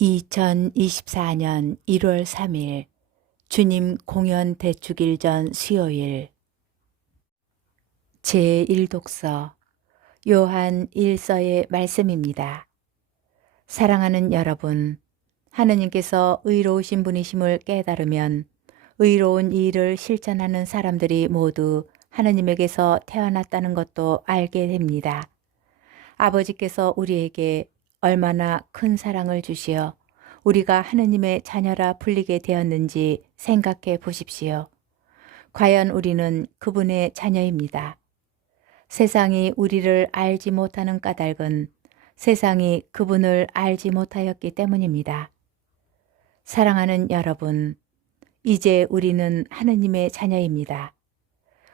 2024년 1월 3일 주님 공연 대축일 전 수요일 제1독서 요한 1서의 말씀입니다. 사랑하는 여러분, 하느님께서 의로우신 분이심을 깨달으면 의로운 일을 실천하는 사람들이 모두 하느님에게서 태어났다는 것도 알게 됩니다. 아버지께서 우리에게 얼마나 큰 사랑을 주시어 우리가 하느님의 자녀라 불리게 되었는지 생각해 보십시오. 과연 우리는 그분의 자녀입니다. 세상이 우리를 알지 못하는 까닭은 세상이 그분을 알지 못하였기 때문입니다. 사랑하는 여러분, 이제 우리는 하느님의 자녀입니다.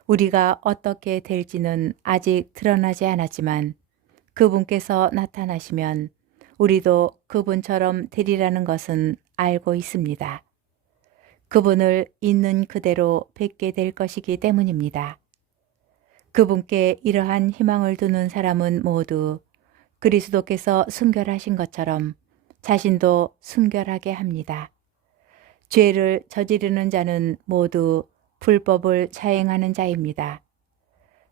우리가 어떻게 될지는 아직 드러나지 않았지만 그분께서 나타나시면 우리도 그분처럼 되리라는 것은 알고 있습니다. 그분을 있는 그대로 뵙게 될 것이기 때문입니다. 그분께 이러한 희망을 두는 사람은 모두 그리스도께서 순결하신 것처럼 자신도 순결하게 합니다. 죄를 저지르는 자는 모두 불법을 자행하는 자입니다.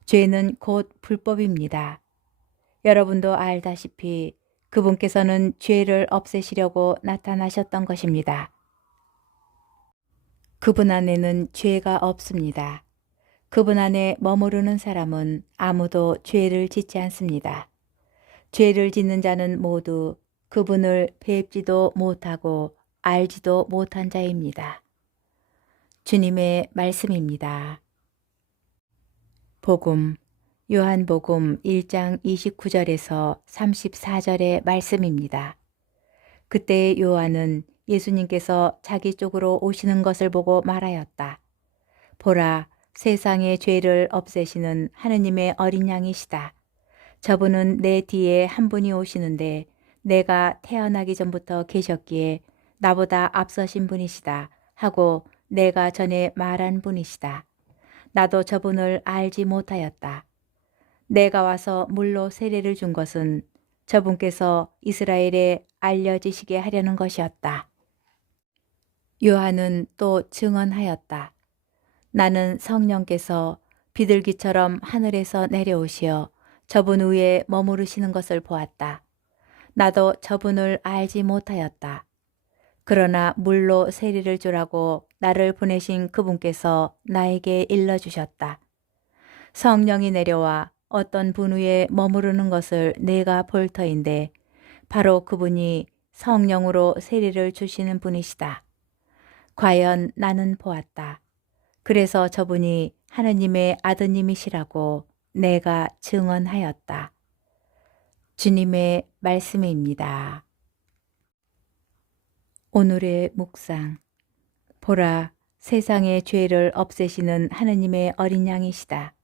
죄는 곧 불법입니다. 여러분도 알다시피 그분께서는 죄를 없애시려고 나타나셨던 것입니다. 그분 안에는 죄가 없습니다. 그분 안에 머무르는 사람은 아무도 죄를 짓지 않습니다. 죄를 짓는 자는 모두 그분을 뵙지도 못하고 알지도 못한 자입니다. 주님의 말씀입니다. 복음 요한복음 1장 29절에서 34절의 말씀입니다. 그때 요한은 예수님께서 자기 쪽으로 오시는 것을 보고 말하였다. 보라, 세상의 죄를 없애시는 하느님의 어린 양이시다. 저분은 내 뒤에 한 분이 오시는데 내가 태어나기 전부터 계셨기에 나보다 앞서신 분이시다 하고 내가 전에 말한 분이시다. 나도 저분을 알지 못하였다. 내가 와서 물로 세례를 준 것은 저분께서 이스라엘에 알려지시게 하려는 것이었다. 요한은 또 증언하였다. 나는 성령께서 비둘기처럼 하늘에서 내려오시어 저분 위에 머무르시는 것을 보았다. 나도 저분을 알지 못하였다. 그러나 물로 세례를 주라고 나를 보내신 그분께서 나에게 일러주셨다. 성령이 내려와 어떤 분 위에 머무르는 것을 내가 볼 터인데 바로 그분이 성령으로 세례를 주시는 분이시다. 과연 나는 보았다. 그래서 저분이 하느님의 아드님이시라고 내가 증언하였다. 주님의 말씀입니다. 오늘의 묵상. 보라, 세상의 죄를 없애시는 하느님의 어린 양이시다.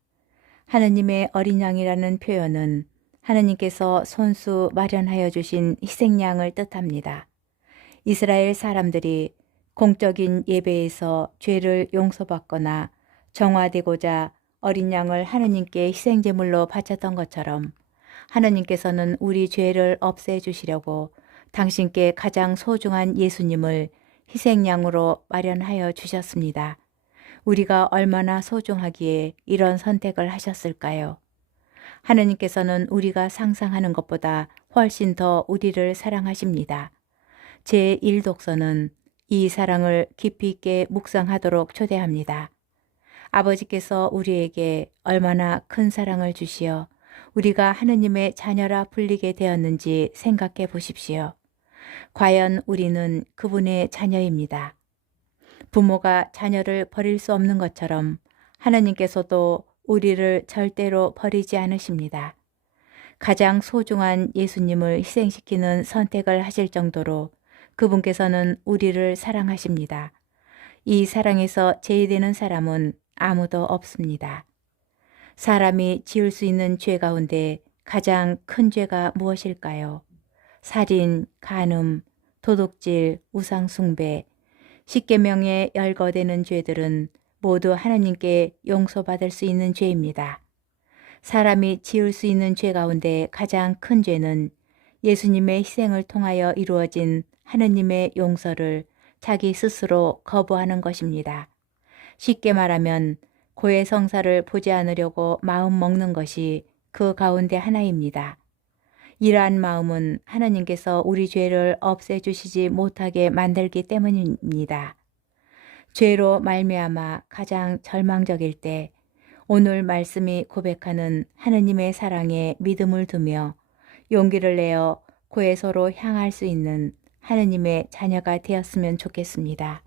하느님의 어린 양이라는 표현은 하느님께서 손수 마련하여 주신 희생양을 뜻합니다. 이스라엘 사람들이 공적인 예배에서 죄를 용서받거나 정화되고자 어린 양을 하느님께 희생제물로 바쳤던 것처럼 하느님께서는 우리 죄를 없애 주시려고 당신께 가장 소중한 예수님을 희생양으로 마련하여 주셨습니다. 우리가 얼마나 소중하기에 이런 선택을 하셨을까요? 하느님께서는 우리가 상상하는 것보다 훨씬 더 우리를 사랑하십니다. 제 1독서는 이 사랑을 깊이 있게 묵상하도록 초대합니다. 아버지께서 우리에게 얼마나 큰 사랑을 주시어 우리가 하느님의 자녀라 불리게 되었는지 생각해 보십시오. 과연 우리는 그분의 자녀입니다. 부모가 자녀를 버릴 수 없는 것처럼 하나님께서도 우리를 절대로 버리지 않으십니다. 가장 소중한 예수님을 희생시키는 선택을 하실 정도로 그분께서는 우리를 사랑하십니다. 이 사랑에서 제외되는 사람은 아무도 없습니다. 사람이 지을 수 있는 죄 가운데 가장 큰 죄가 무엇일까요? 살인, 간음, 도둑질, 우상숭배, 십계명에 열거되는 죄들은 모두 하나님께 용서받을 수 있는 죄입니다. 사람이 지을 수 있는 죄 가운데 가장 큰 죄는 예수님의 희생을 통하여 이루어진 하느님의 용서를 자기 스스로 거부하는 것입니다. 쉽게 말하면 고해 성사를 보지 않으려고 마음 먹는 것이 그 가운데 하나입니다. 이러한 마음은 하나님께서 우리 죄를 없애주시지 못하게 만들기 때문입니다. 죄로 말미암아 가장 절망적일 때 오늘 말씀이 고백하는 하느님의 사랑에 믿음을 두며 용기를 내어 고해소로 향할 수 있는 하느님의 자녀가 되었으면 좋겠습니다.